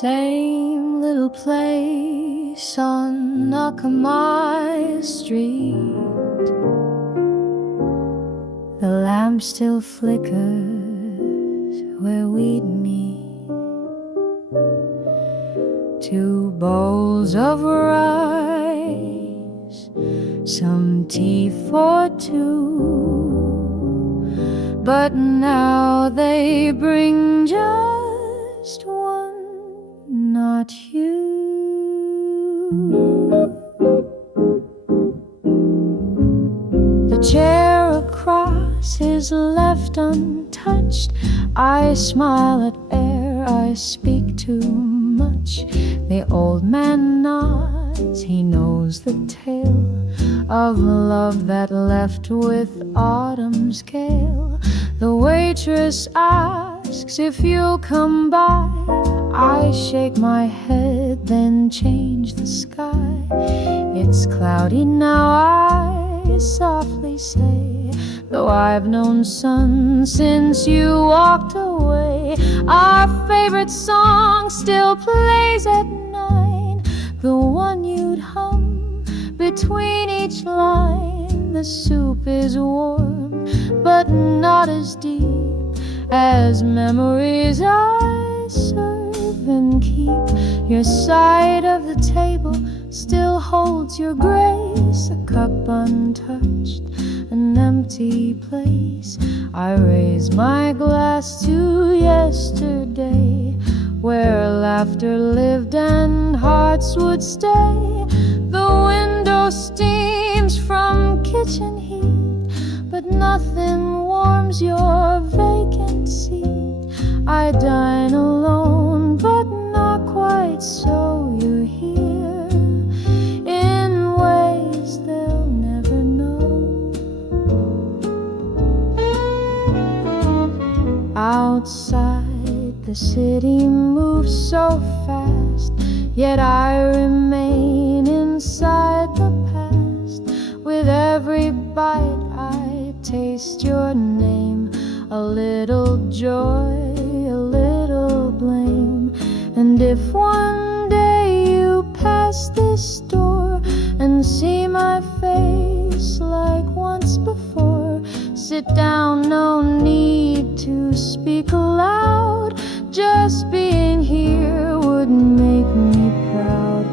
Same little place on Nakamai Street. The lamp still flickers where we'd meet. 2 bowls of rice, some tea for 2, but now they bring just 1, not you. The chair across is left untouched. I smile at air, I speak too much. The old man nods, he knows the tale of love that left with autumn's gale. The waitress asks if you'll come by. I shake my head, then change the sky. It's cloudy now, I softly say, though I've known sun since you walked away. Our favorite song still plays at 9, the one you'd hum between each line. The soup is warm, but not as deep as memories I serve and keep. Your side of the table still holds your grace, a cup untouched, an empty place. I raise my glass to yesterday, where laughter lived and hearts would stay. The window steams from kitchen heat, but nothing warms your vacant seat. I dine alone, but not quite so. You're here in ways they'll never know. Outside, the city moves so fast, yet I remain inside the past. With every bite I taste your name, a little joy, a little blame. And if one day you pass this door and see my face like once before, sit down, no need to speak aloud. Just being here would make me proud.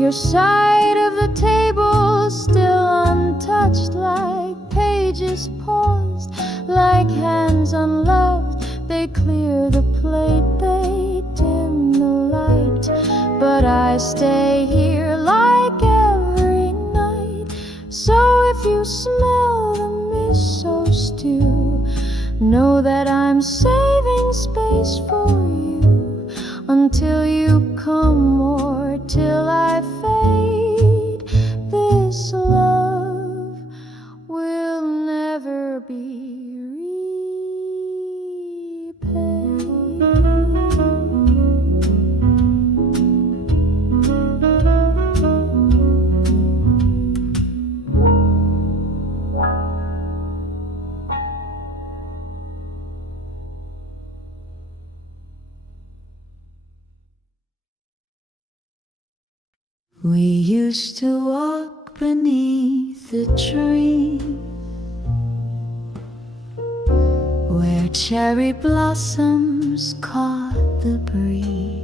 Your side of the table still untouched, like pages paused, like hands unloved. They clear the plate, they dim the light, but I stay here like every night. So if you smell the miso stew, know that I'm saving space for you until you come or till I fade. This love will never be We used to walk beneath the tree where cherry blossoms caught the breeze.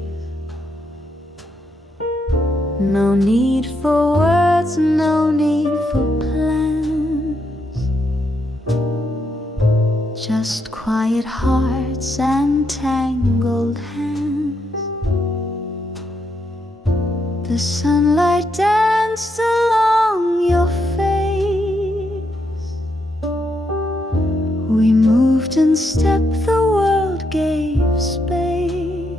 No need for words, no need for plans, just quiet hearts and tangled hands. The sunlight danced along your face. We moved in step, the world gave space.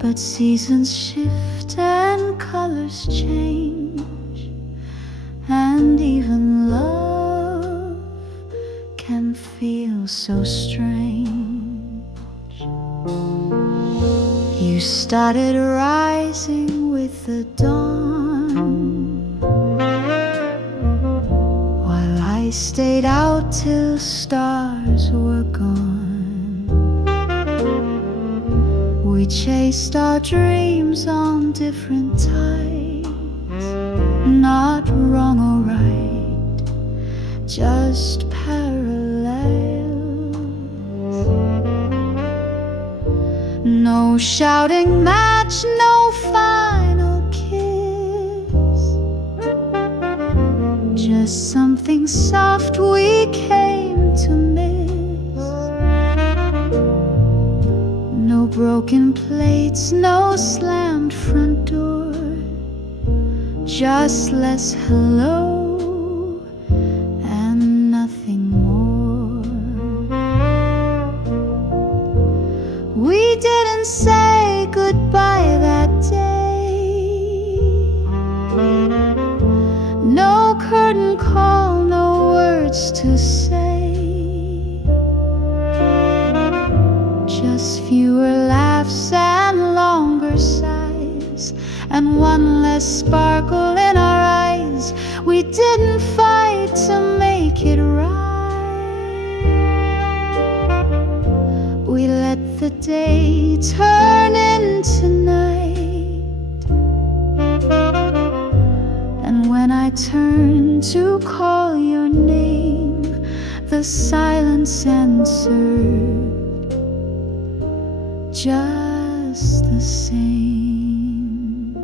But seasons shift and colors change, and even love can feel so strange. You started rising with the dawn, while I stayed out till stars were gone. We chased our dreams on different tides, not wrong or right, just parallels. No shouting match, no final kiss, just something soft we came to miss. No broken plates, no slammed front door, just less hello and nothing more. We didn't say goodbye that day, no curtain call, no words to say, just fewer laughs and longer sighs, and one less sparkle in our eyes. We didn't fight to make it right. We let the day turn into night, and when I turned to call your name, the silence answered just the same.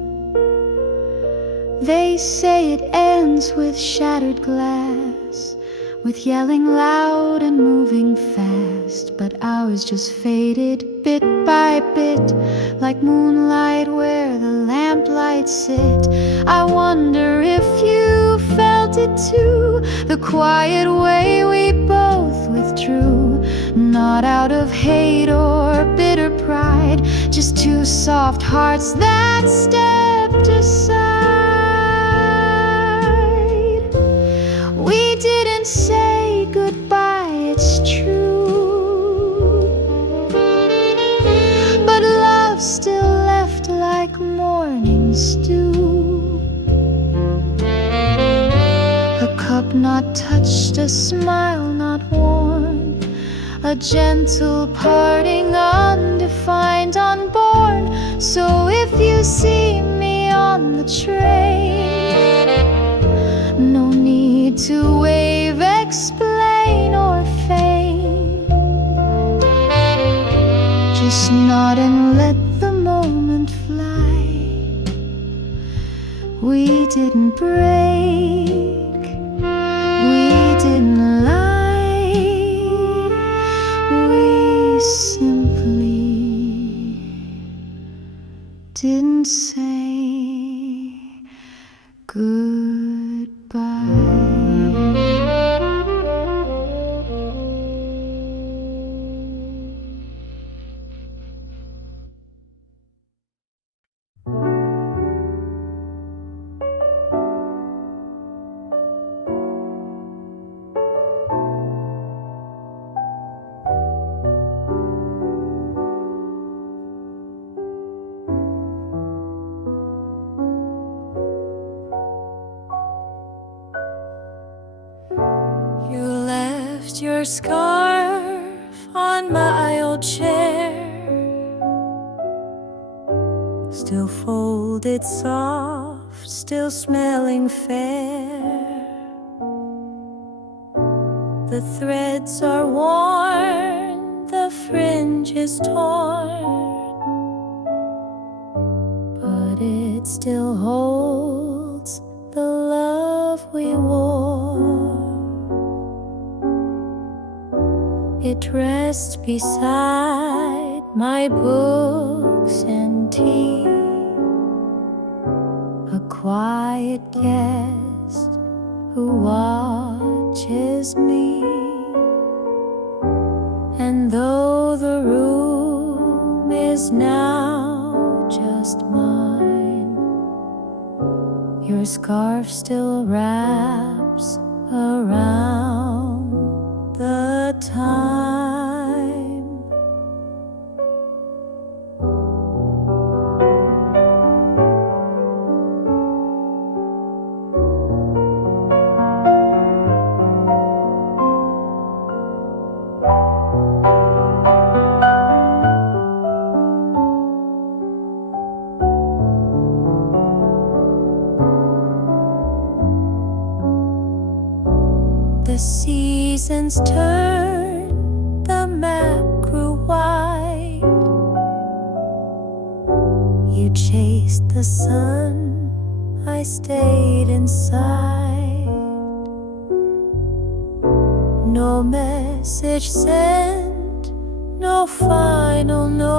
They say it ends with shattered glass, with yelling loud and moving fast, but ours just faded bit by bit, like moonlight where the lamplights sit. I wonder if you felt it too, the quiet way we both withdrew, not out of hate or bitter pride, just two soft hearts that stepped aside. We didn't say goodbye, it's true, but love still left like morning stew. A cup not touched, a smile not worn, a gentle parting undefined, unborn. So if you see me on the train, no need to wave, explain or feign, just nod and let the moment fly. We didn't break, we didn't lie, we simply didn't say goodbye. Your scarf on my old chair, still folded soft, still smelling fair. The threads are worn, the fringe is torn, but it still holds the love we wore. It rests beside my books and tea, a quiet guest who watches me. And though the room is now just mine, your scarf still wraps around the time. seasons turned, the map grew wide. You chased the sun, I stayed inside. No message sent, no final note,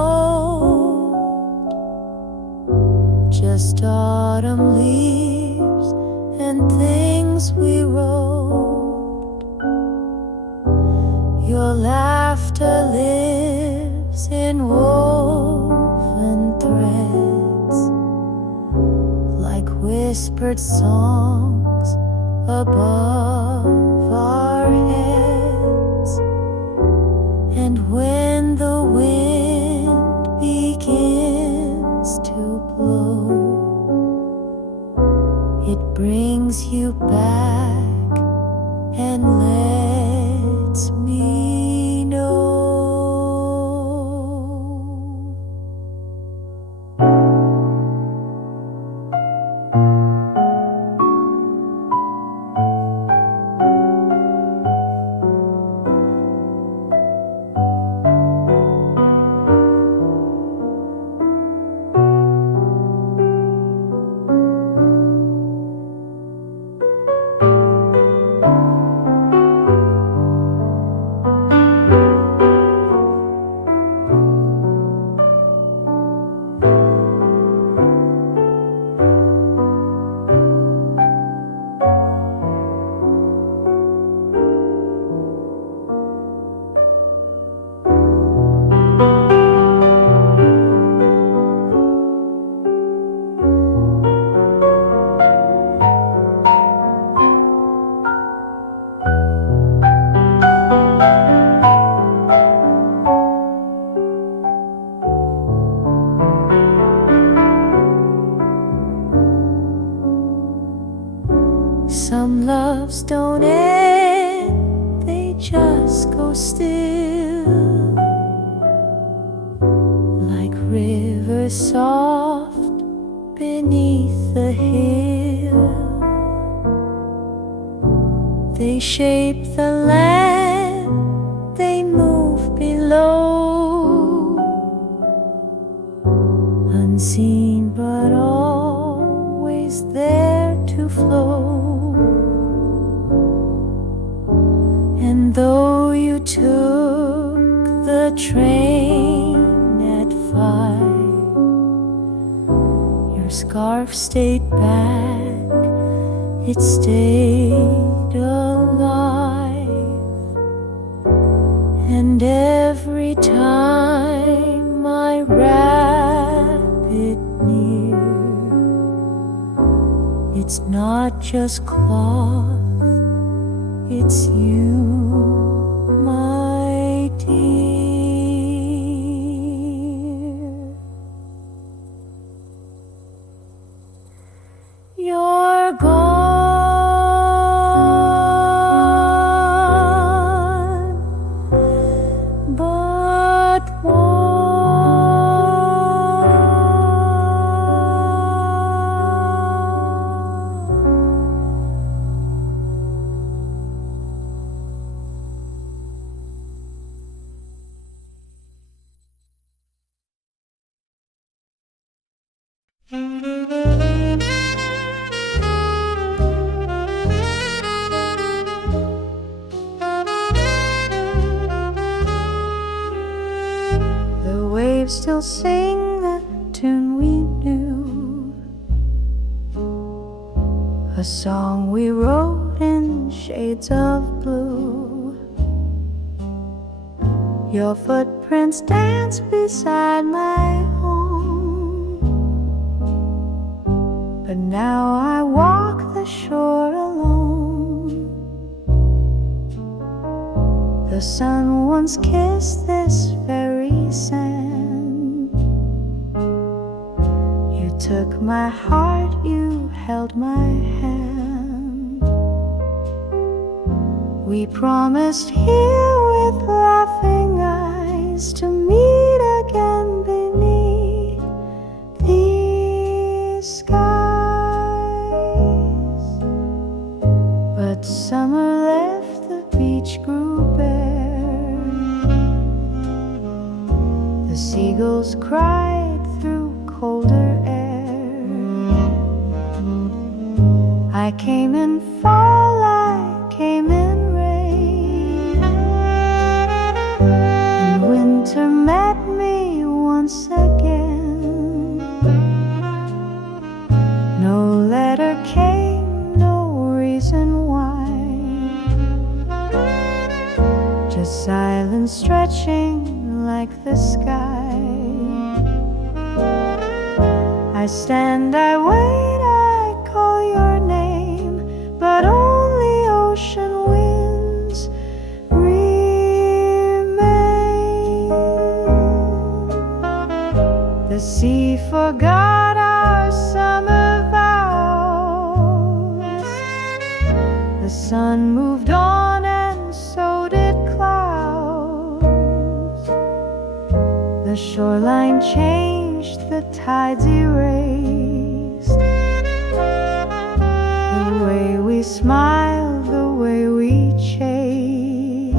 just autumn leaves and things we wrote. Your laughter lives in woven threads, like whispered songs above our heads. And when the wind begins to blow, it brings you back and lets me know. Some loves don't end, they just go still, like rivers soft beneath the hill. They shape the land, they move below, unseen but always there to flow. And though you took the train at 5, your scarf stayed back, it stayed alive. And every time I wrap it near, it's not just cloth, it's you, my dear. You're gone, but the waves still sing the tune we knew, a song we wrote in shades of blue. Your footprints dance beside my home, but now I walk the shore alone. The sun once kissed this very sand. You took my heart, you held my hand. We promised here with laughing eyes to meet again beneath these skies. But summer left the The seagulls cried through colder air. I came in fall, I came in rain, and winter met me once again. No letter came, no reason why, just silence stretching like the sky. I stand, I wait, I call your name, but only ocean winds remain. The sea forgot our summer vows. The sun moved on and so did clouds. The shoreline changed, the tides erased the way we smiled, the way we chased.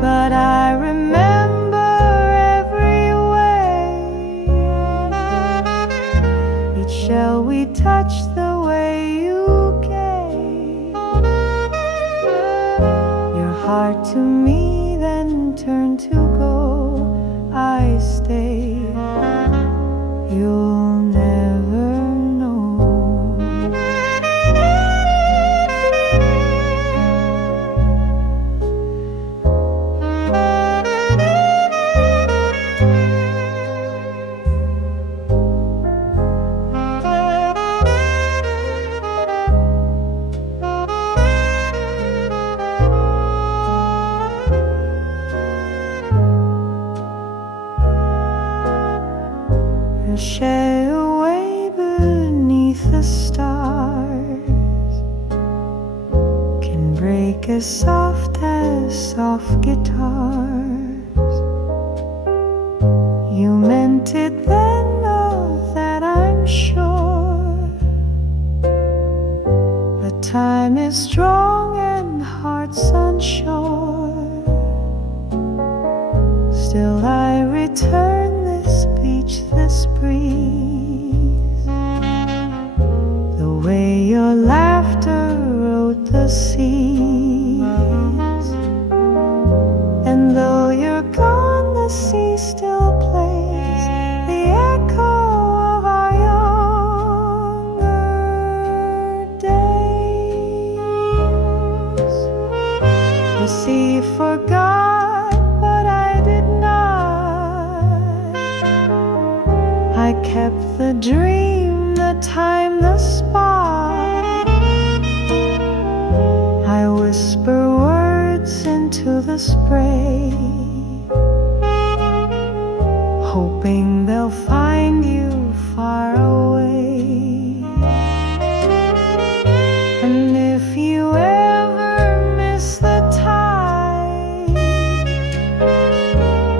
But I remember every wave, each shell we touched, the way you gave your heart to me, then turned to go. I stay. You'll never know. Shay away beneath the stars can break as soft guitars. You meant it then, of that I'm sure. But time is strong and hearts unsure. Still I return this beach, this breeze, the way your laughter wrote the seas. And though you're gone, the sea still plays the echo of our younger days. The sea forgot, but I did not. I kept the dream, the time, the spot. I whisper words into the spray, hoping they'll find you far away. And if you ever miss the tide,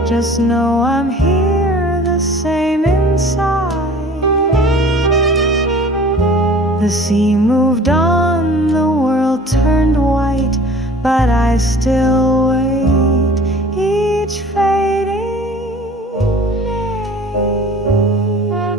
just know I'm here, the same inside. The sea moved on, the world turned white, but I still wait each fading night.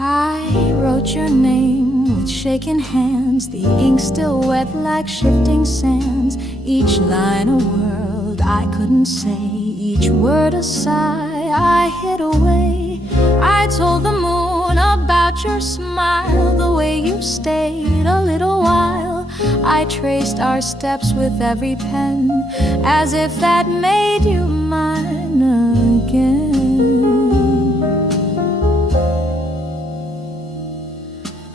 I wrote your name with shaking hands, the ink still wet like shifting sands. Each line a word I couldn't say, each word a sigh I hid away. I told the moon about your smile, the way you stayed a little while. I traced our steps with every pen, as if that made you mine again.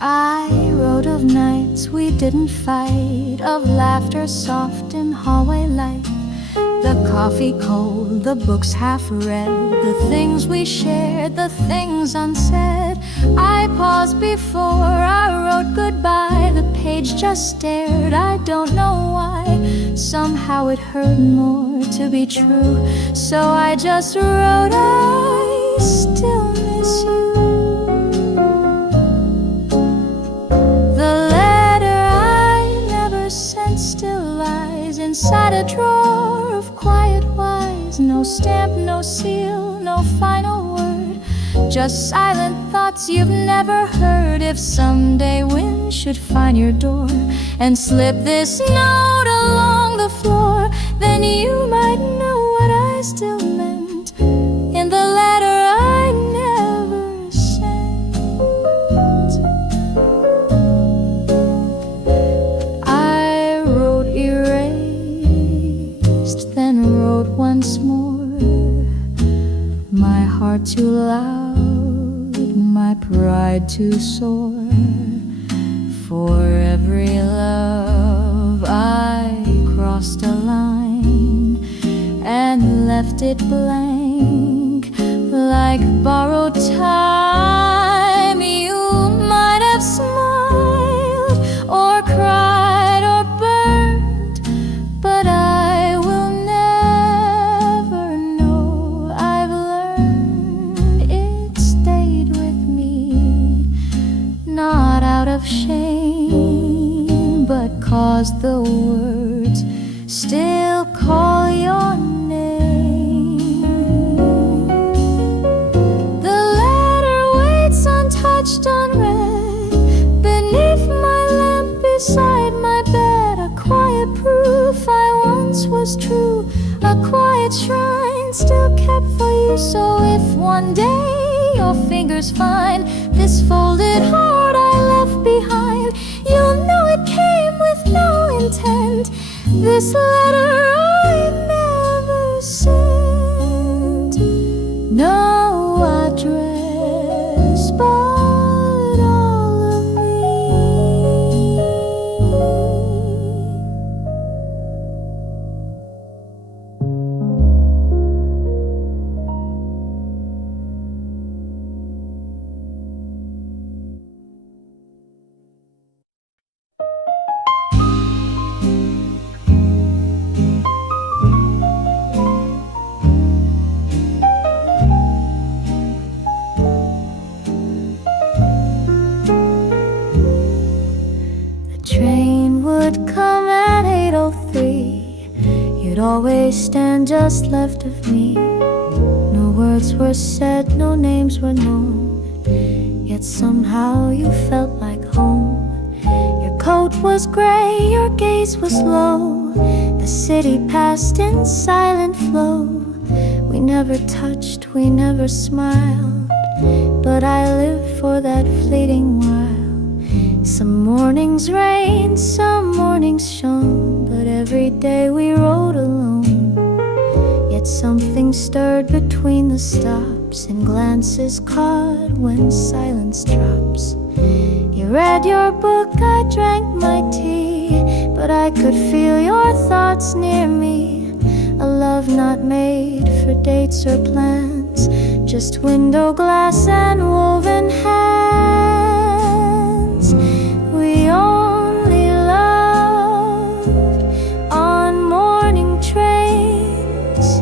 I wrote of nights we didn't fight, of laughter soft in hallway light, the the coffee cold, the books half read, the things we shared, the things unsaid. I paused before I wrote goodbye. The page just stared, I don't know why. Somehow it hurt more to be true, so I just wrote, I still miss you. The letter I never sent still lies inside a drawer of quiet wise. No stamp, no seal, no final word, just silent thoughts you've never heard. If someday wind should find your door and slip this note along the floor, then you might know what I still meant in the letter I never sent. I wrote erased, then wrote once more. My heart too loud, my pride too sore. For every love I crossed a line and left it blank, like borrowed time. You might have smiled or cried or burned, but I will never know. I've learned it stayed with me, not out of shame, but 'cause the words still call your name. The letter waits untouched, unread, beneath my lamp, beside my bed. A quiet proof I once was true, a quiet shrine still kept for you. So if one day your fingers find this folded heart I left behind, you'll know it came with no intent. This letter I never sent, no address, but all of me. You'd always stand just left of me. No words were said, no names were known, yet somehow you felt like home. Your coat was gray, your gaze was low. The city passed in silent flow. We never touched, we never smiled, but I lived for that fleeting while. Some mornings rained, some mornings shone, but every day we rode alone. Yet something stirred between the stops, and glances caught when silence drops. You read your book, I drank my tea, but I could feel your thoughts near me. A love not made for dates or plans, just window glass and woven hands. We only loved on morning trains.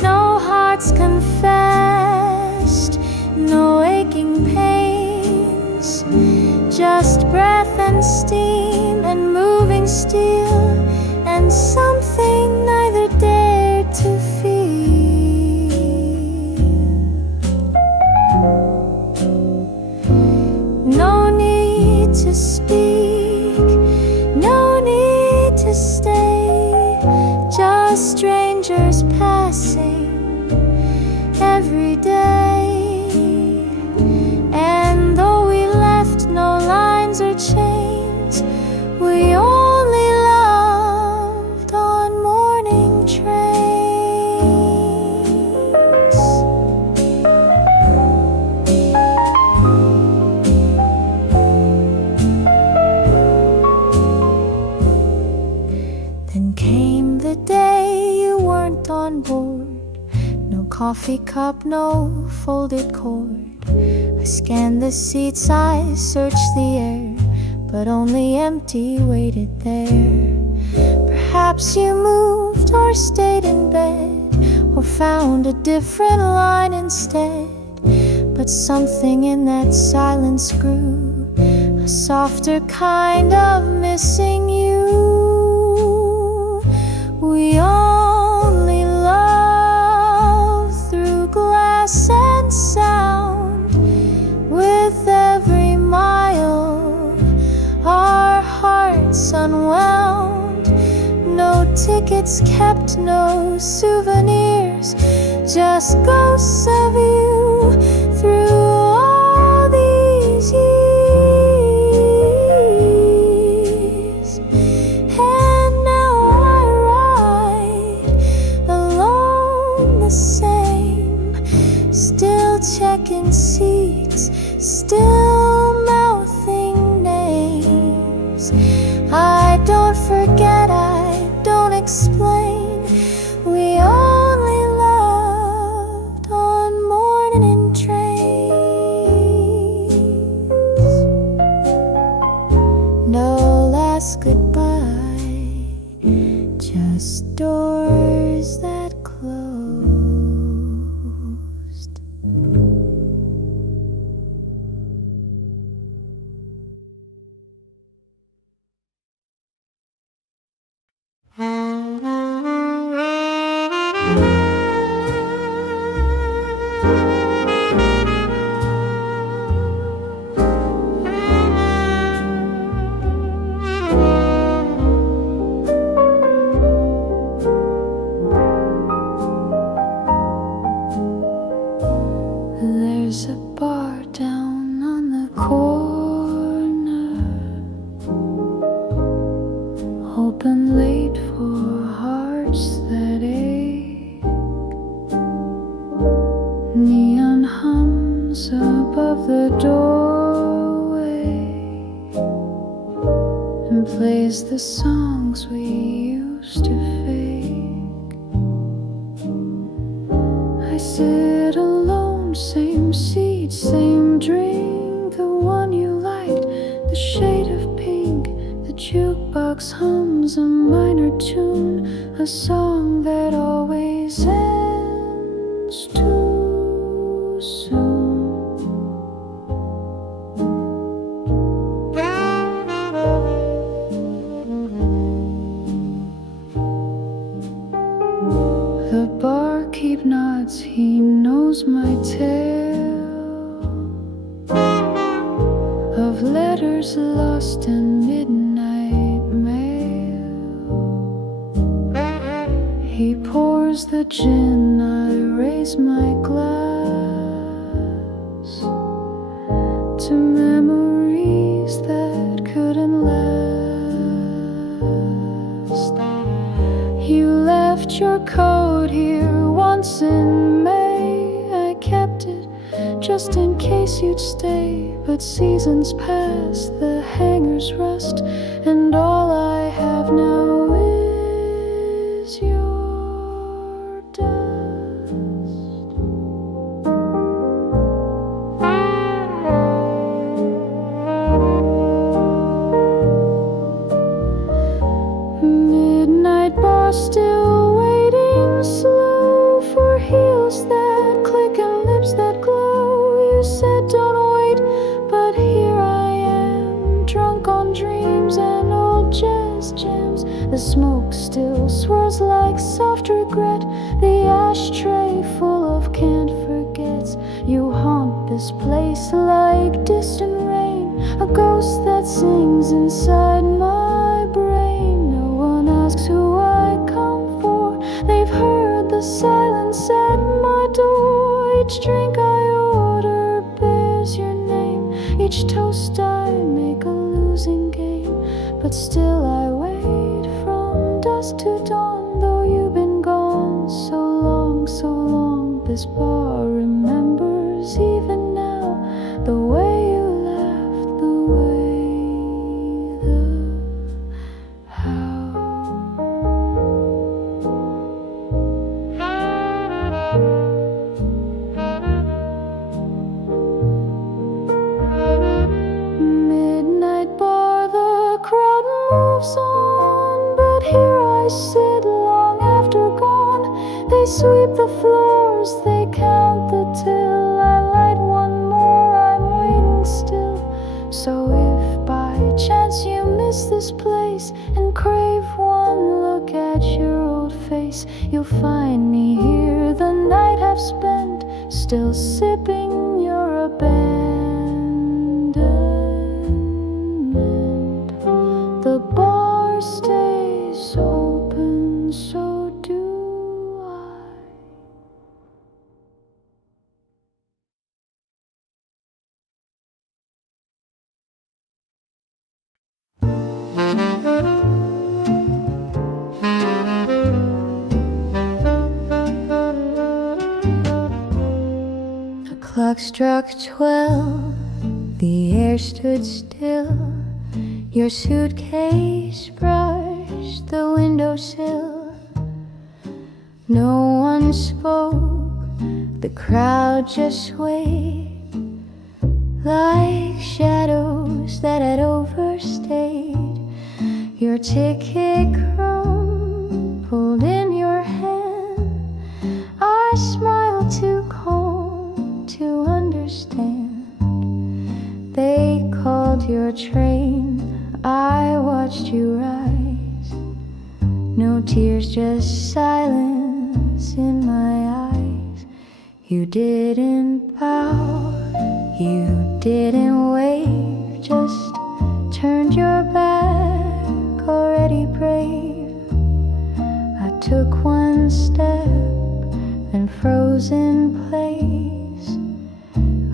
No hearts confessed, no aching pains, just breath and steam and moving steel, and something neither dared to feel. No need to speak, no need to stay, just strangers passing every day. And though we left no lines or chains, we only loved on morning trains. Then came the day you on board. No coffee cup, no folded cord. I scanned the seats, I searched the air, but only empty waited there. Perhaps you moved or stayed in bed, or found a different line instead. But something in that silence grew, a softer kind of missing you. We only love through glass and sound. With every mile, our hearts unwound. No tickets kept, no souvenirs, just ghosts of you through all these years. And now I ride alone the same, still checking seats, still mouthing names. I don't forget, I don't explain. We only loved on morning trains. No last goodbye, just doors that closed. There's a bar down on the corner, open late for hearts that ache. Neon hums above the doorway and plays the songs we used to fake. I sit alone, same seat, same drink, the one you liked, the shade of pink. The jukebox hums a minor tune, a song that always ends too soon. The barkeep nods, he knows my tale of letters lost and midnight mail. He pours the gin, I raise my glass to memories that couldn't last. You left your coat here once in May. I kept it just in case you'd stay. But seasons pass, the hangers rust, and all I have now is your dust. Midnight bar still waiting, slow for heels that click and lips that glow. You said don't wait, but here I am, drunk on dreams and old jazz jams. The smoke still swirls like soft regret, the ashtray full of can't forgets. You haunt this place like distant rain, a ghost that sings inside my brain. No one asks who I come for, they've heard the silence at my door. Each drink I order bears your name, each toast I make a losing game. But still I wait from dusk to dawn, though you've been gone so long, so long. This bar remembers even now the way you laughed, the way, the how. sit long after gone. They sweep the floors, they count the till. I light one more, I'm waiting still. So if by chance you miss this place and crave one look at your old face, you'll find me here the night I've spent, still sipping your abandonment. The bar stays open, so do I. The clock struck 12, the air stood still. Your suitcase brushed the windowsill. No one spoke, the crowd just swayed like shadows that had overstayed. Your ticket crumpled in your hand. I smiled too calm to understand. They called your train, I watched you rise. No tears, just silence in my eyes. You didn't bow, you didn't wave, just turned your back, already brave. I took one step and froze in place,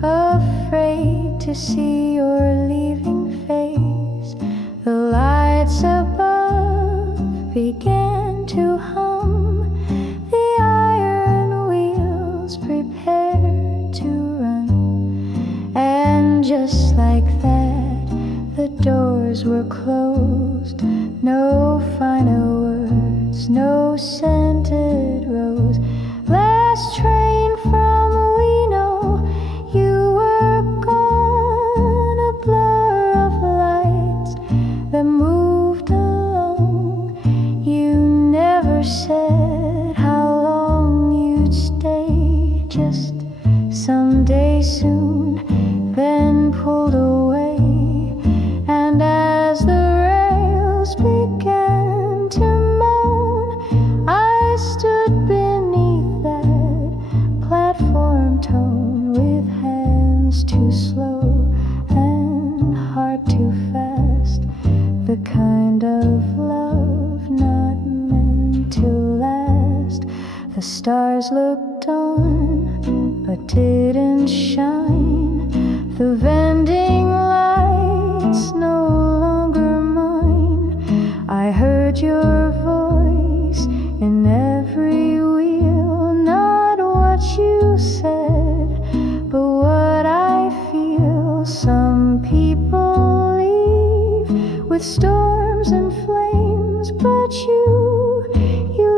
afraid to see your leaving face. The lights above began to hum, the iron wheels prepared to run. And just like that, the doors were closed. No final words, no scented rose. Last train from Ueno, you were gone, a blur of lights that moved along. You never said how long you'd stay, just someday soon, then pulled away. And as the rails began to moan, I stood beneath that platform tone, with hands too slow and heart too fast, the kind of love not meant to last. The stars looked on but didn't shine, the vending lights no longer mine. I heard your voice in every wheel, not what you said, but what I feel. Some people leave with storms and flames, but you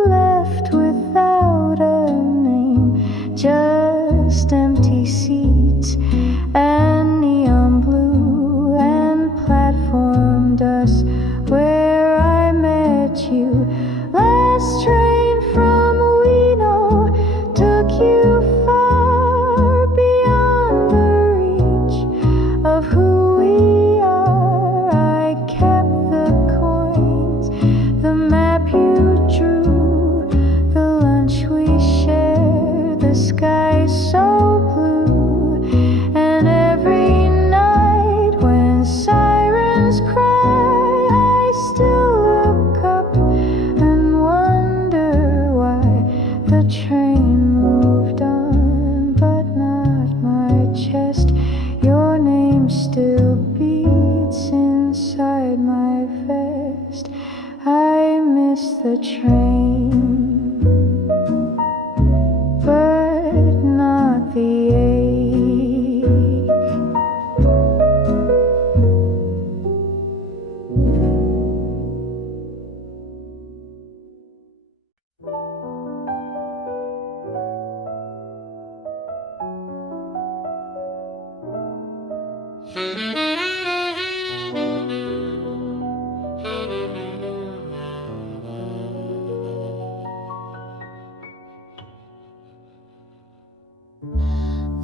left without a name, just empty seats and neon blue and platform dust where I met you. Last train from Ueno took you far beyond the reach of who we are. I kept the coins, the map you drew, the lunch we shared, the sky so blue. And every night when sirens cry, I still look up and wonder why the train moved on, but not my chest. Your name still beats inside my vest. I miss the train, but not the ache.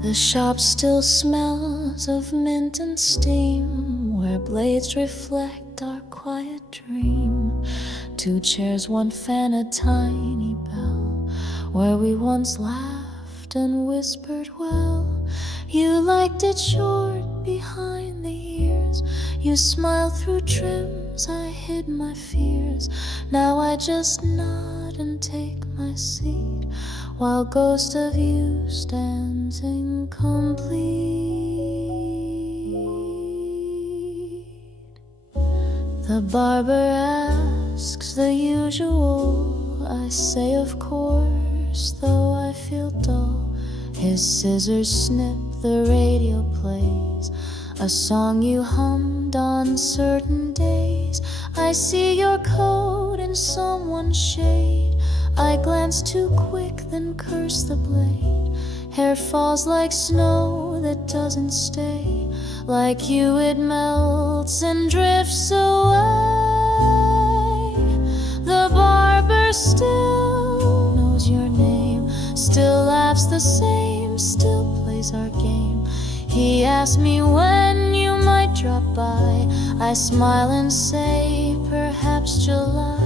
The shop still smells of mint and steam, where blades reflect our quiet dream. 2 chairs, 1 fan, a tiny bell, where we once laughed and whispered well. You liked it short behind the ears, you smiled through trims, I hid my fears. Now I just nod and take my seat, while ghost of you stands incomplete. The barber asks the usual, I say of course, though I feel dull. His scissors snip, the radio plays a song you hummed on certain days. I see your coat in someone's shade, I glance too quick, then curse the blade. Hair falls like snow that doesn't stay, like you it melts and drifts away. The barber still knows your name, still laughs the same, still plays our game. He asks me when you might drop by, I smile and say perhaps July.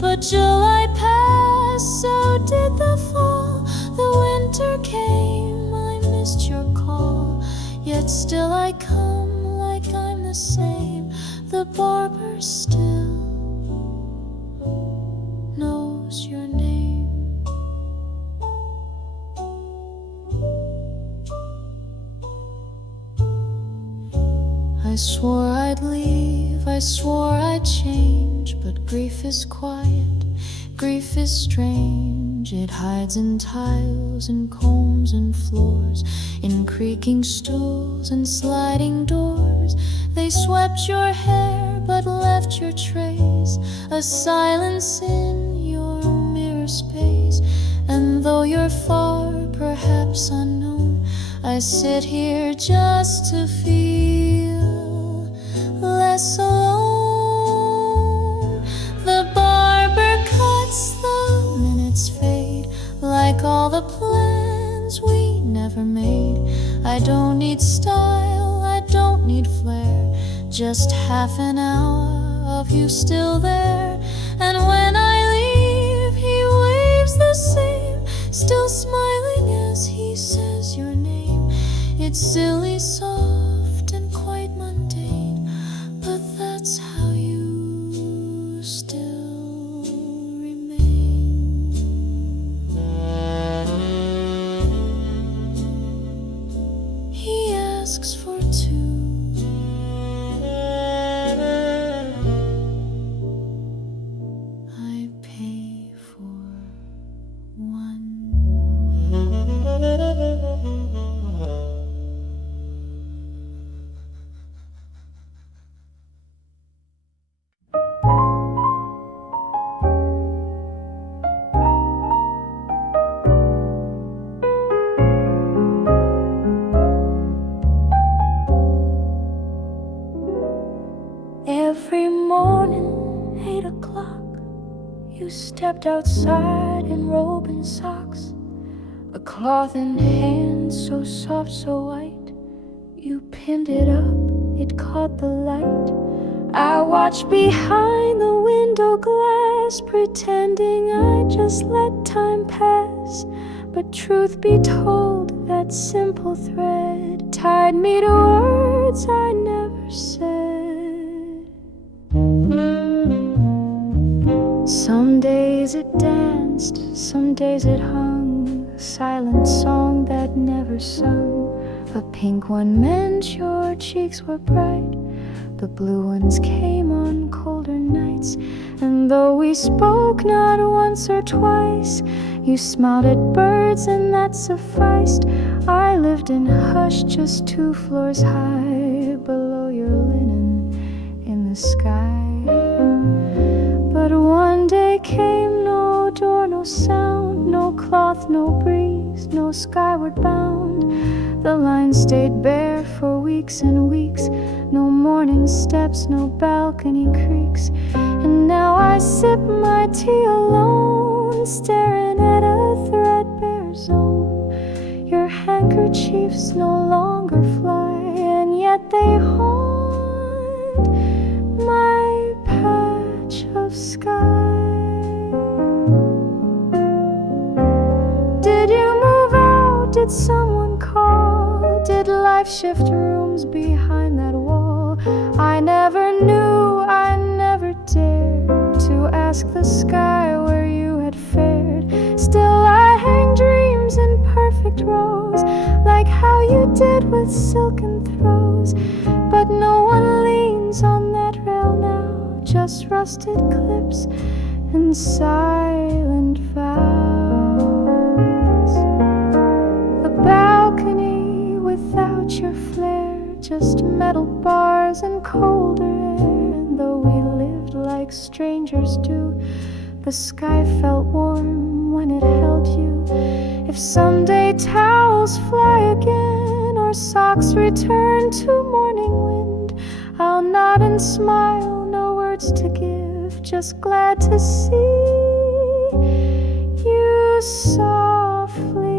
But July passed, so did the fall. The winter came, I missed your call. Yet still I come like I'm the same. The barber still knows your name. I swore I'd leave, I swore I'd change, but grief is quiet, grief is strange. It hides in tiles and combs and floors, in creaking stools and sliding doors. They swept your hair but left your trace, a silence in your mirror space. And though you're far, perhaps unknown, I sit here just to feel less alone. The barber cuts, the minutes fade, like all the plans we never made. I don't need style, I don't need flair, just half an hour of you still there. And when I leave, he waves the same, still smiling as he says your name. It's silly, soft, and quite mundane, but that's how you still remain. He asks for 2, I pay for 1. Every morning, 8 o'clock, you stepped outside in robe and socks, a cloth in hand so soft, so white. You pinned it up, it caught the light. I watched behind the window glass, pretending I just let time pass. But truth be told, that simple thread tied me to words I never said. Some days it danced, some days it hung, a silent song that never sung. The pink one meant your cheeks were bright, the blue ones came on colder nights. And though we spoke not once or twice, you smiled at birds and that sufficed. I lived in hush just 2 floors high, below your linen in the sky. But one day came, no door, no sound, no cloth, no breeze, no skyward bound. The line stayed bare for weeks and weeks, no morning steps, no balcony creaks. And now I sip my tea alone, staring at a threadbare zone. Your handkerchief gifts no longer fly, and yet they haunt my patch of sky. Did you move out? Did someone call? Did life shift rooms behind that wall? I never knew, I never dared to ask the sky where you had fared. Still I hang dreams in perfect rows, like how you did with silken throws. But no one leans on that rail now, just rusted clips and silent vows. The balcony without your flair, just metal bars and colder air. And though we lived like strangers do, the sky felt warm when it held you. If someday towels fly again, or socks return to morning wind, I'll nod and smile, no words to give, just glad to see you softly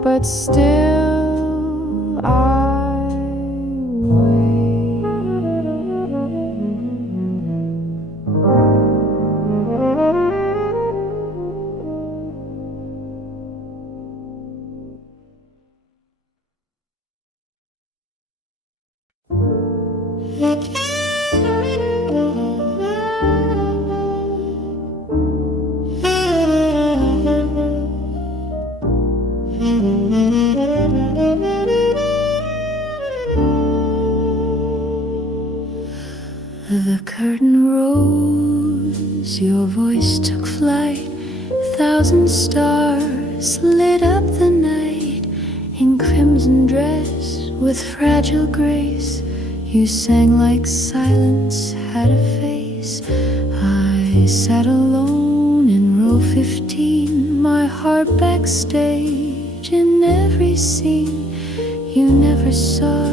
but still I wait. The curtain rose, your voice took flight. 1,000 stars lit up the night. In crimson dress with fragile grace, you sang like silence had a face. I sat alone in row 15, my heart backstage in every scene. You never saw,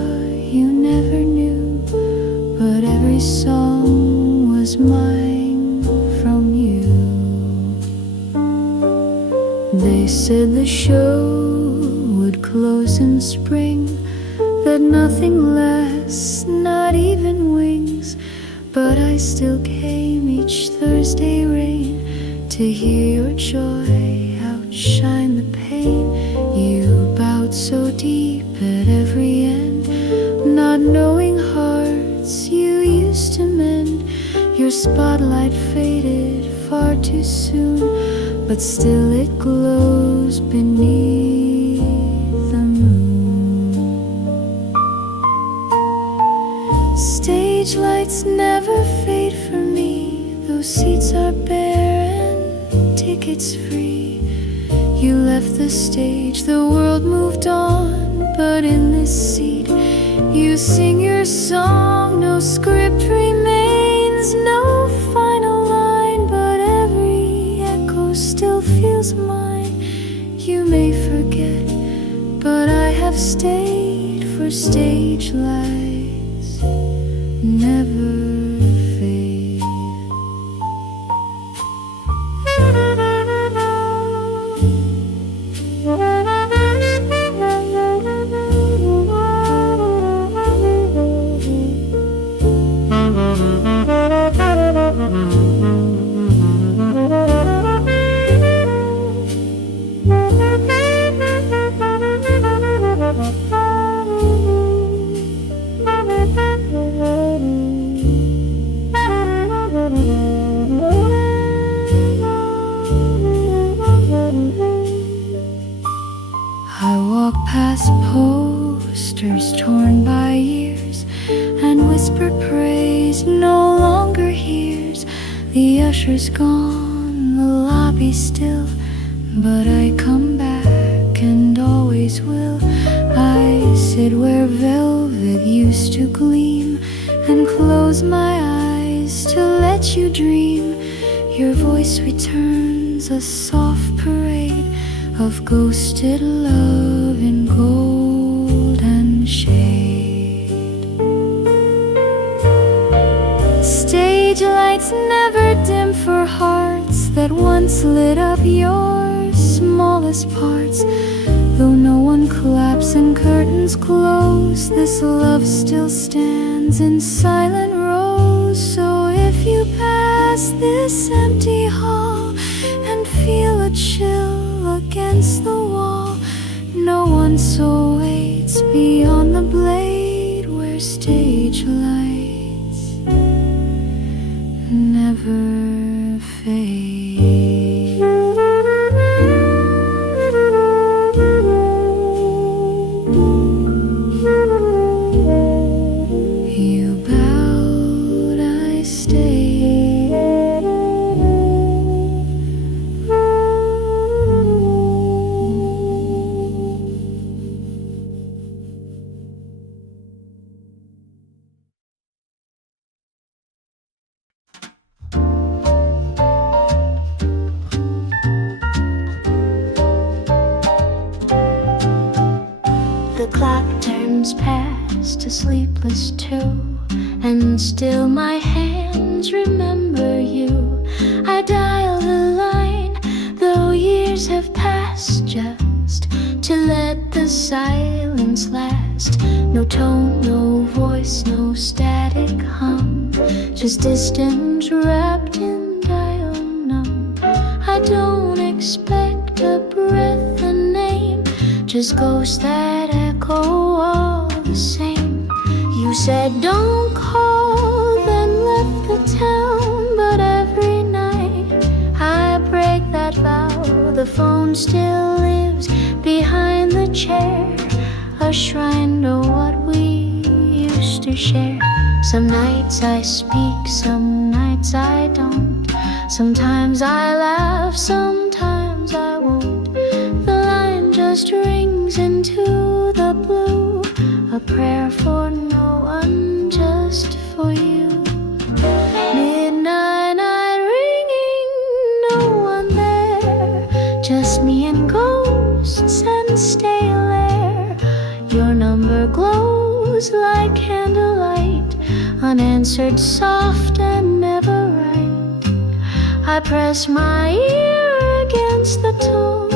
you never knew, but every song was mine from you. They said the show would close in spring, that nothing lasts, not even wings. But I still came each Thursday rain to hear your joy outshine the pain. You bowed so deep at every end, not knowing hearts you used to mend. Your spotlight faded far too soon, but still it glows beneath the moon. Stage lights never fade for me, those seats are bare and tickets free. You left the stage, the world moved on, but in this seat you sing your song. No script remains, no final line, but every echo still feels mine. You may forget, but I have stayed, for stage lights never fade. I walk past posters torn by years and whisper praise no longer hears. The usher's gone, the lobby still, but I come back and always will. I sit where velvet used to gleam and close my eyes to let you dream. Your voice returns a soft parade of ghosted love in golden shade. Stage lights never dim for hearts that once lit up your smallest parts. Though no one claps and curtains close, this love still stands in silent rows. So if you pass this empty hall and feel a chill against the wall, no one so waits beyond the blade where stage lights never fade. You bowed, I stayed. The clock turns past a sleepless 2, and still my hands remember you. I dial the line, though years have passed, just to let the silence last. No tone, no voice, no static hum, just distance wrapped in dial numb. I don't expect a breath, a name, just ghosts that echo all the same. You said don't call, then left the town, but every night I break that vow. The phone still lives behind the chair, a shrine to what we used to share. Some nights I speak, some nights I don't. Sometimes I laugh, sometimes I won't. The line just rings into the blue, a prayer for no one, just for you. Midnight night ringing, no one there, just me and ghosts and stale air. Your number glows like candlelight, unanswered, soft and never right. I press my ear against the tone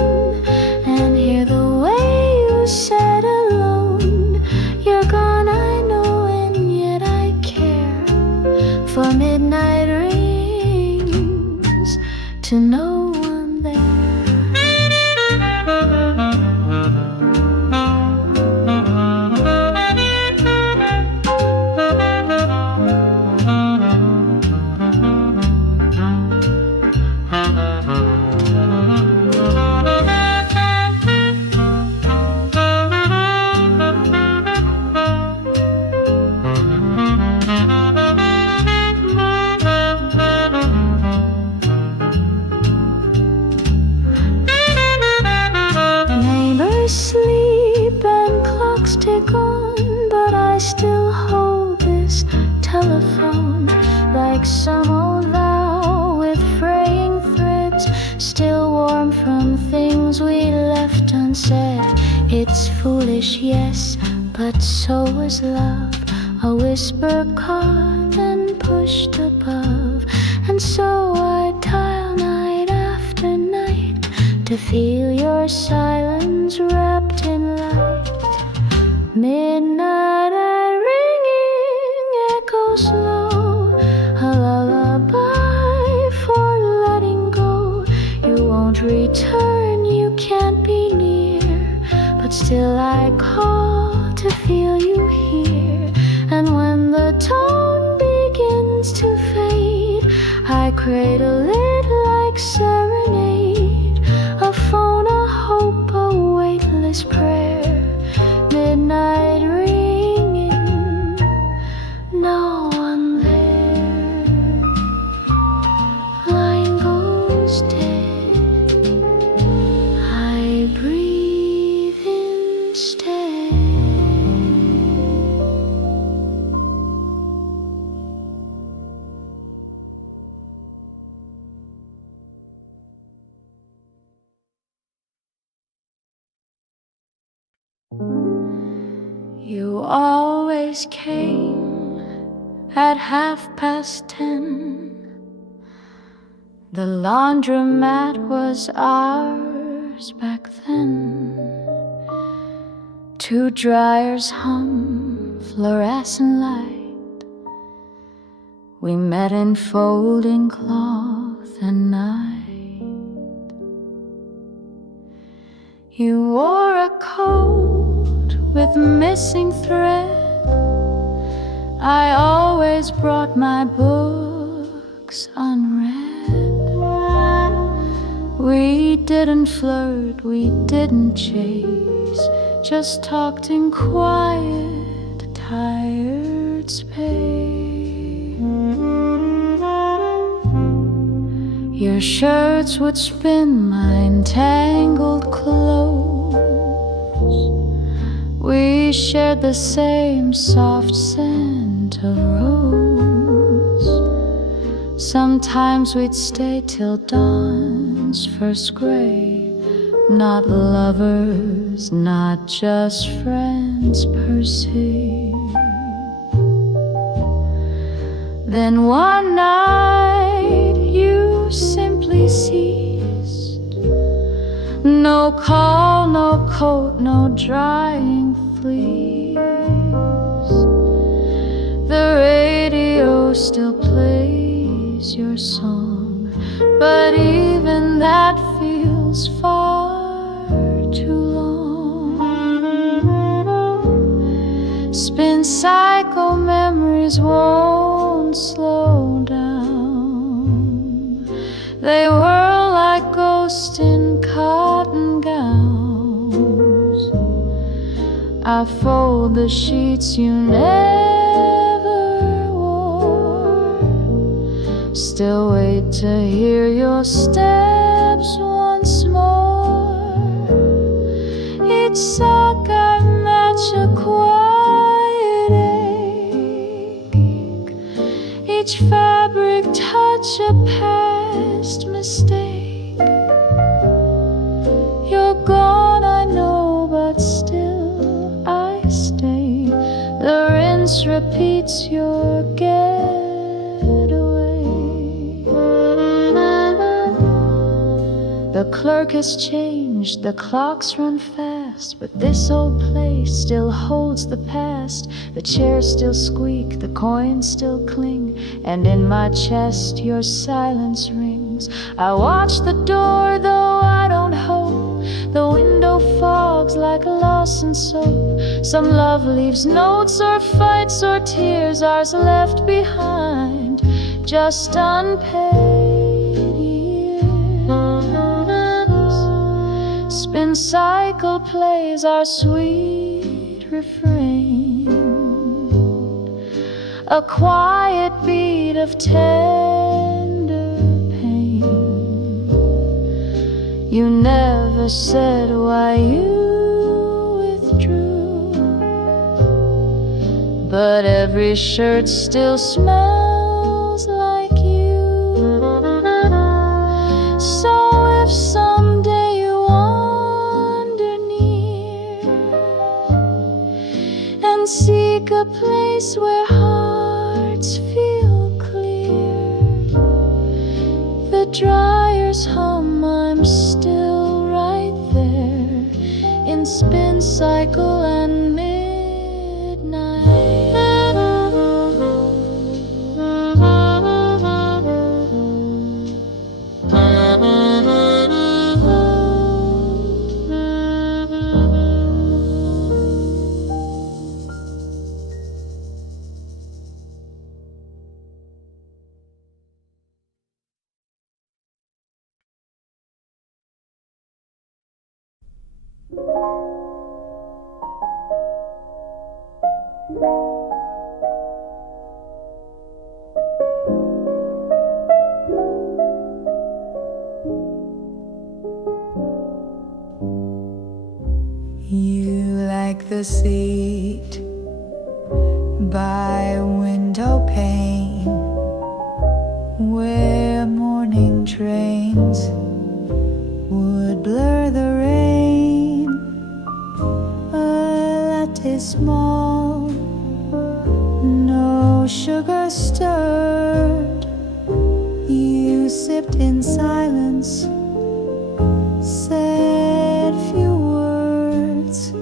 and hear the way you said alone. You're gone, I know, and yet I care. For midnight rings to no one there. Neighbors sleep and clocks tick on, but I still hold this telephone like some old vow with fraying threads, still warm from things we left unsaid. It's foolish, yes, but so was love, a whisper caught and pushed above. And so I dial night after night to feel your silence wrapped in light. Midnight eye ringing echoes low, a lullaby for letting go. You won't return, you can't be near, but still I call to feel you here. And when the tone begins to fade, I cradle it like serenade, a phone, a hope, a weightless prayer. Midnight ringing, no one there. Line goes dead, I breathe instead. You always came at 10:30. The laundromat was ours back then. Two dryers hung fluorescent light. We met in folding cloth and night. You wore a coat with missing thread. I always brought my books unread. We didn't flirt, we didn't chase, just talked in quiet, tired space. Your shirts would spin my entangled clothes. We shared the same soft scent of rose. Sometimes we'd stay till dawn's first gray. Not lovers, not just friends per se. Then one night you simply ceased. No call, no coat, no drying fleece. The radio still plays your song, but even that feels far too long. Spin cycle memories won't slow down. They whirl like ghosts in cotton gowns. I fold the sheets you never wore. Still wait to hear your steps once more. Each sock I match a quiet ache. Each fabric touch a past mistake. You're gone, I know, but still I stay. The rinse repeats your getaway. The clerk has changed, the clocks run fast, but this old place still holds the past. The chairs still squeak, the coins still cling, and in my chest your silence rings. I watch the door, though I don't hope. The window fogs like loss and soap. Some love leaves notes or fights or tears, ours left behind, just unpaid years. Spin cycle plays our sweet refrain, a quiet beat of tender pain. You never said why you withdrew, but every shirt still smells like you. So if someday you wander near and seek a place where hearts feel clear, the dryers hum, I'm still right there in spin cycle and midnight. You like the seat by a window pane where morning trains would blur the rain. A latte small sugar stirred. You sipped in silence, said few words.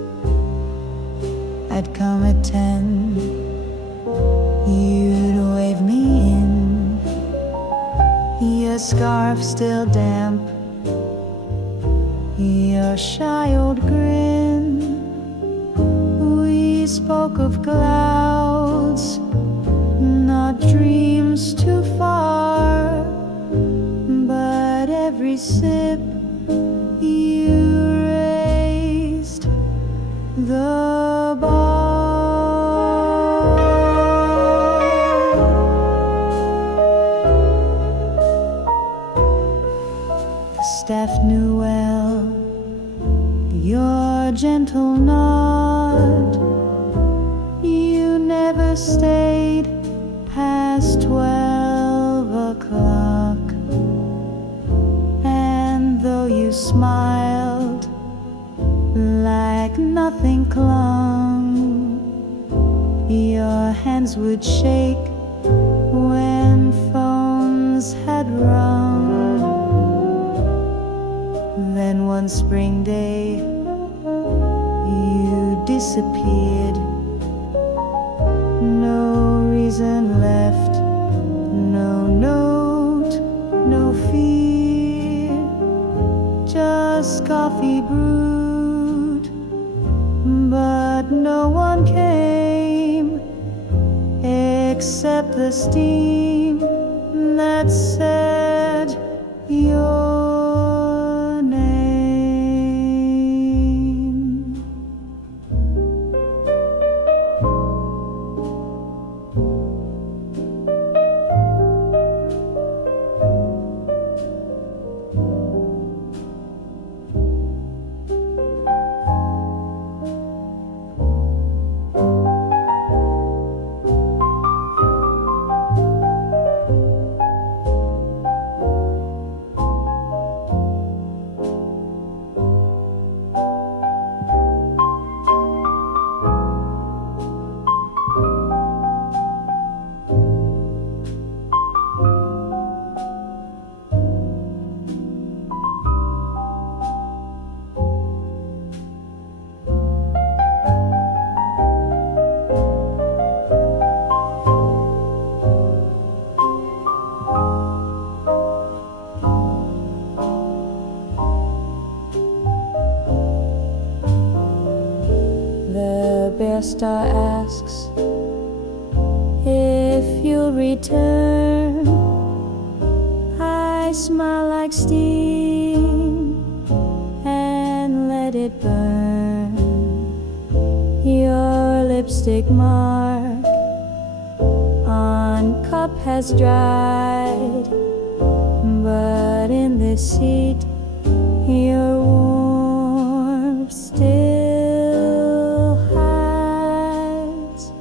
I'd come at 10, you'd wave me in, your scarf still damp, your shy old grin. We spoke of clouds, not dreams too far, but every sip you raised the bar. The staff knew well your gentle nod. You never stayed past 12 o'clock, and though you smiled like nothing clung, your hands would shake when phones had rung. Then one spring day you disappeared. No reason left, no note, no fear, just coffee brewed, but no one came except the steam that said your name. The bear star asks if you'll return. I smile like steam and let it burn. Your lipstick mark on cup has dried, but in this seat your warmth still hides.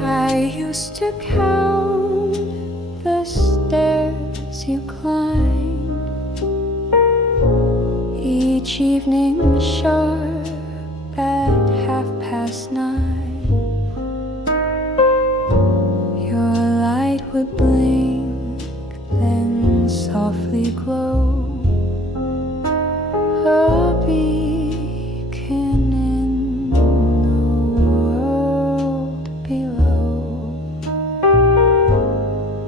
I used to count the stairs you climbed Each evening sharp at 9:30, your light would blink, then softly glow, a beacon in the world below.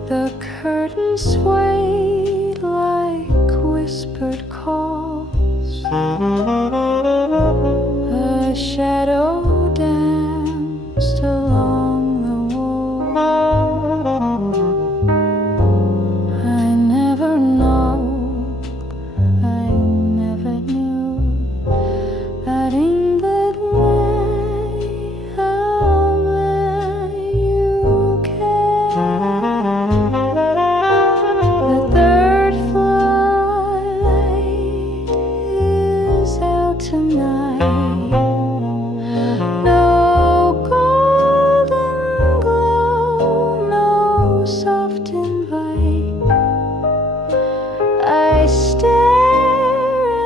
The curtains swayed like whispered calls, a shadow danced along the wall. I never knew that in that way how you care. The third flight is out tonight. No golden glow, no soft invite. I stare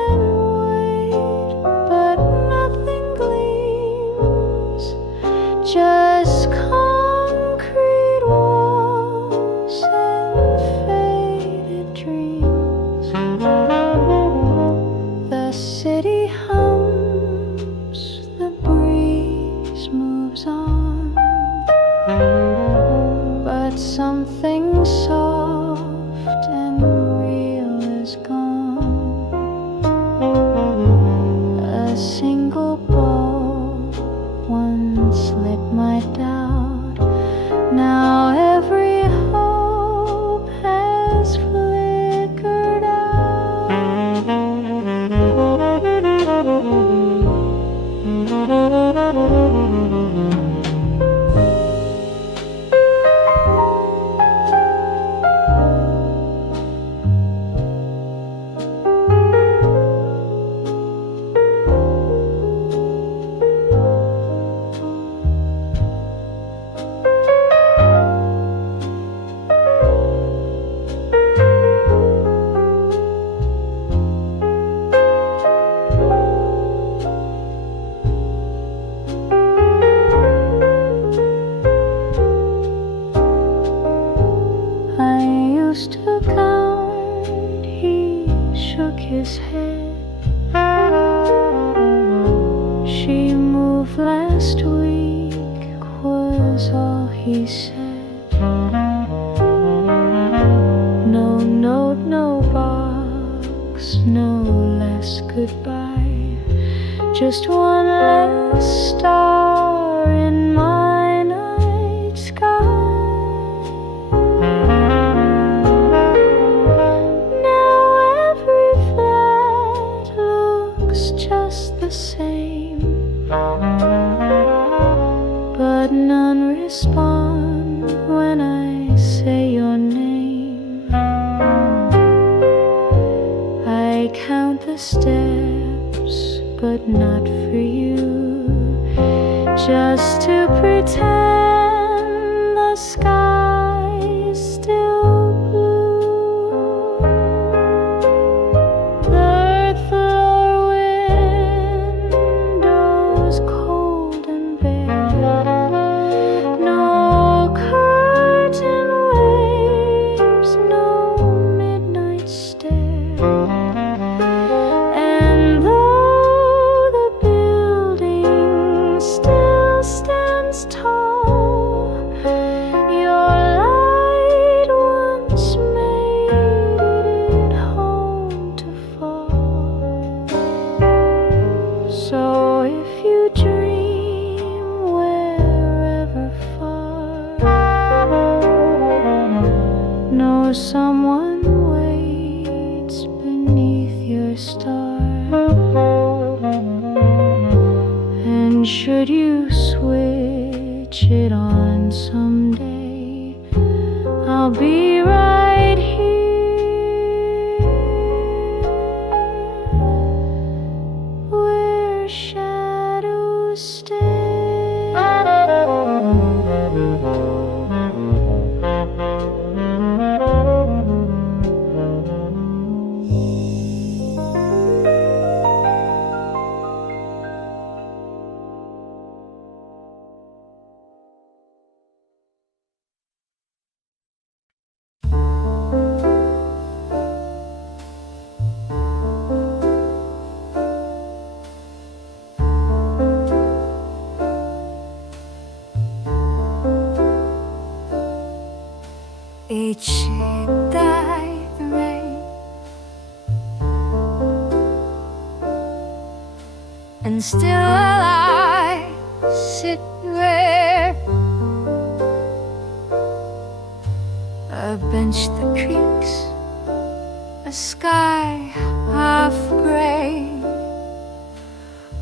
and wait, but nothing gleams, just concrete walls and faded dreams. The city hums, the breeze moves on, but something soft and real is gone. A single ball once lit my doubt. Now every hope has flickered I used to count, he shook his head. She moved last week, was all he said. No note, no box, no less goodbye. Just one less star in my night sky. Now every flat looks just the same, but none respond when I say your name. I count the steps, but not for you, just to pretend the sky is still blue. Third floor windows cold and bare, no curtain waves, no midnight stare. And though the building still stands tall, your light once made it home to fall. So if you dream wherever far, know someone waits beneath your star. And should you switch it on someday, I'll be right here where shadows stay. And still I sit where a bench that creaks, a sky half gray.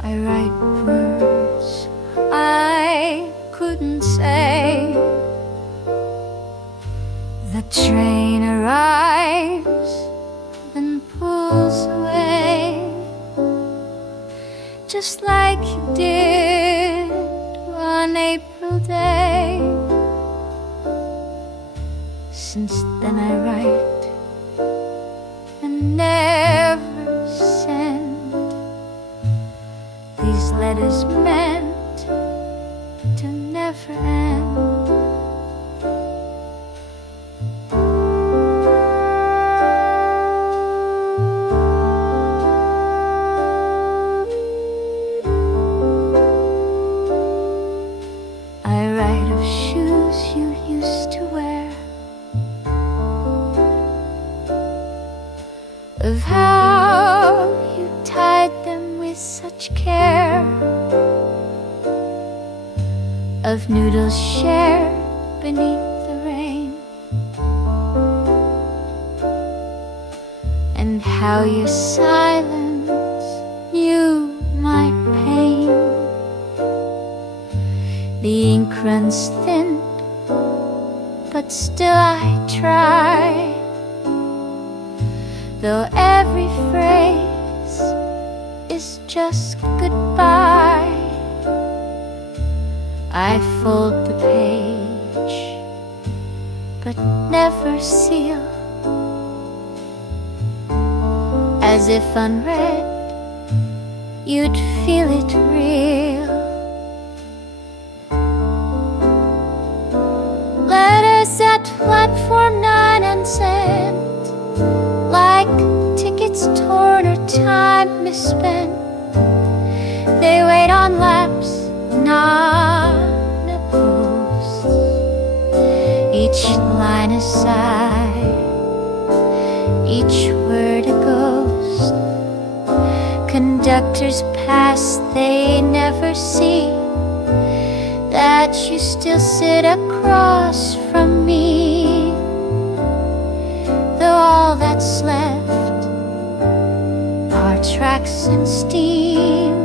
I write words I couldn't say. The train arrives and pulls away, just like you did one April day. Since then I write and never send these letters meant to never end. I write of shoes you used to wear, of how you tied them with such care, of noodles shared beneath the rain, and how your silence knew my pain. The ink runs thin, but still I try, though every phrase is just goodbye. I fold the page, but never seal, as if unread you'd feel it real. Letters at platform 9 and sent, like tickets torn or time misspent. They wait on laps, not opposed. Each line a sigh, each word a ghost. Conductors pass, they never see that you still sit across from me. Though all that's left are tracks and steam,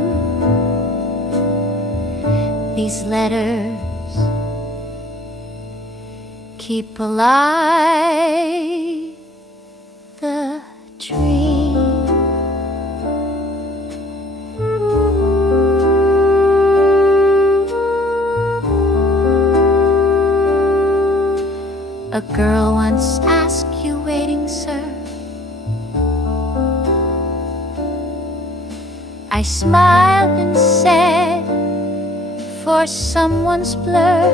these letters keep alive the dream. A girl once asked you, waiting, sir. I smiled and said, for someone's blur.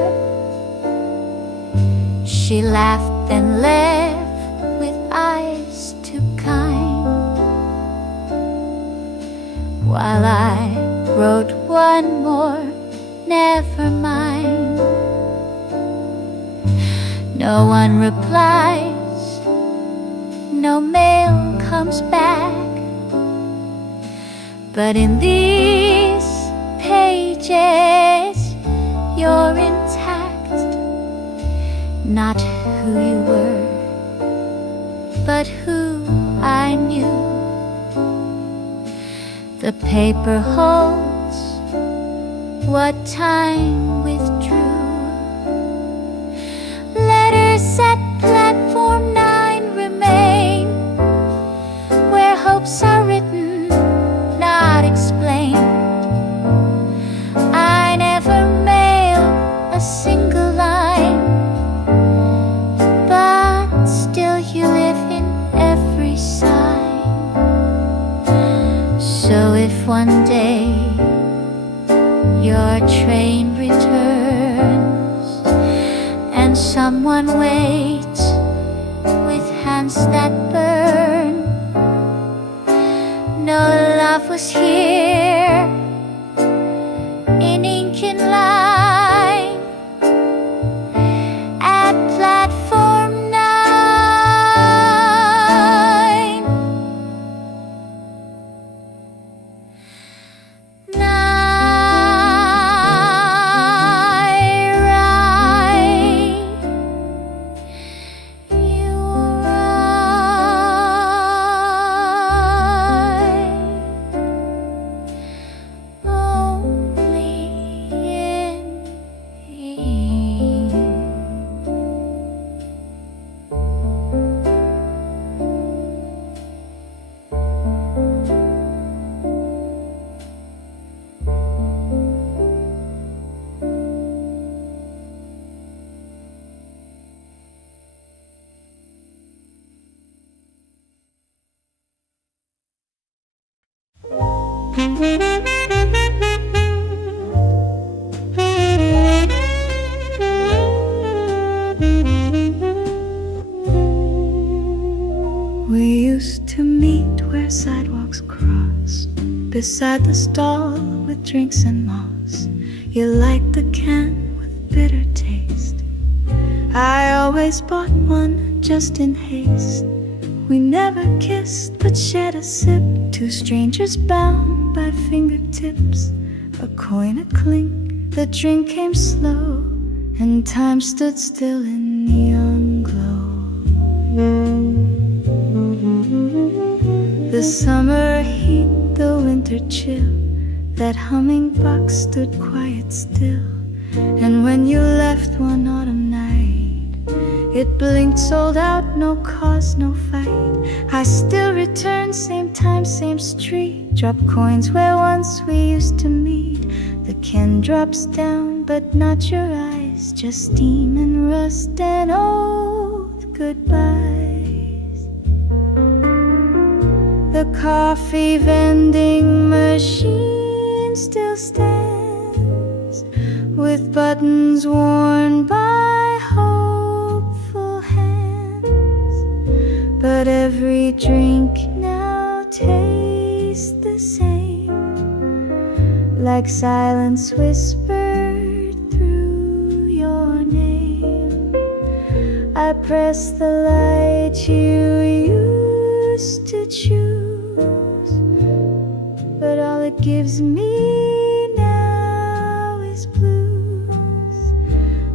She laughed and left with eyes too kind, while I wrote one more, never mind. No one replies, no mail comes back, but in these pages you're intact. Not who you were, but who I knew. The paper holds what time withdrew. Letters at platform 9 remain, where hopes are written, not explained. I never mail a single line, but still you live in every sign. So if one day your train returns and someone waits with hands that burn, no love was here in ink and line at platform 9. We used to meet where sidewalks cross, beside the stall with drinks and moss. You liked the can with bitter taste. I always bought one just in haste. We never kissed but shared a sip. Two strangers bound by fingertips. A coin a clink, the drink came slow, and time stood still in neon glow. The summer heat, the winter chill, that humming box stood quiet still. And when you left one autumn night, it blinked, sold out, no cause, no fight. I still return, same time, same street. Drop coins where once we used to meet. The can drops down, but not your eyes, just steam and rust and old goodbyes. The coffee vending machine still stands, with buttons worn by hopeful hands. But every drink now tastes the same, like silence whispered through your name. I press the light you used to choose, but all it gives me now is blues.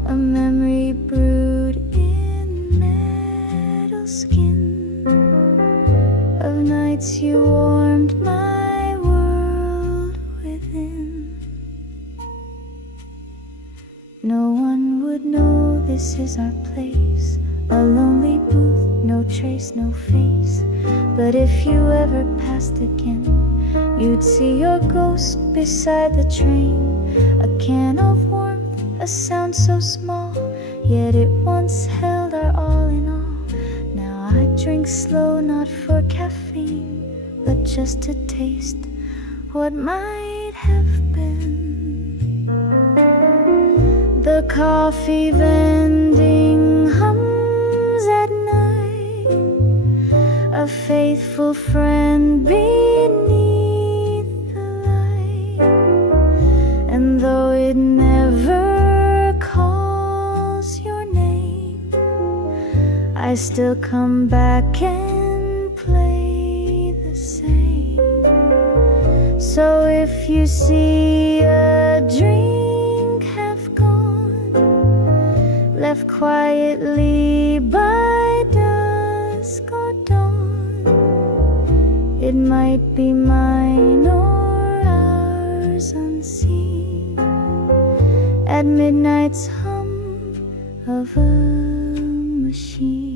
A memory brewed in metal skin, of nights you warmed my world within. No one would know this is our place, a lonely booth, no trace, no face. But if you ever passed again, you'd see your ghost beside the train. A can of warmth, a sound so small, yet it once held our all in all. Now I drink slow, not for caffeine, but just to taste what might have been. The coffee vending hums at night, a faithful friend beneath the light. And though it never calls your name, I still come back and play the same. So if you see a drink half gone, left quietly by dusk or dawn, it might be mine or ours unseen, at midnight's hum of a machine.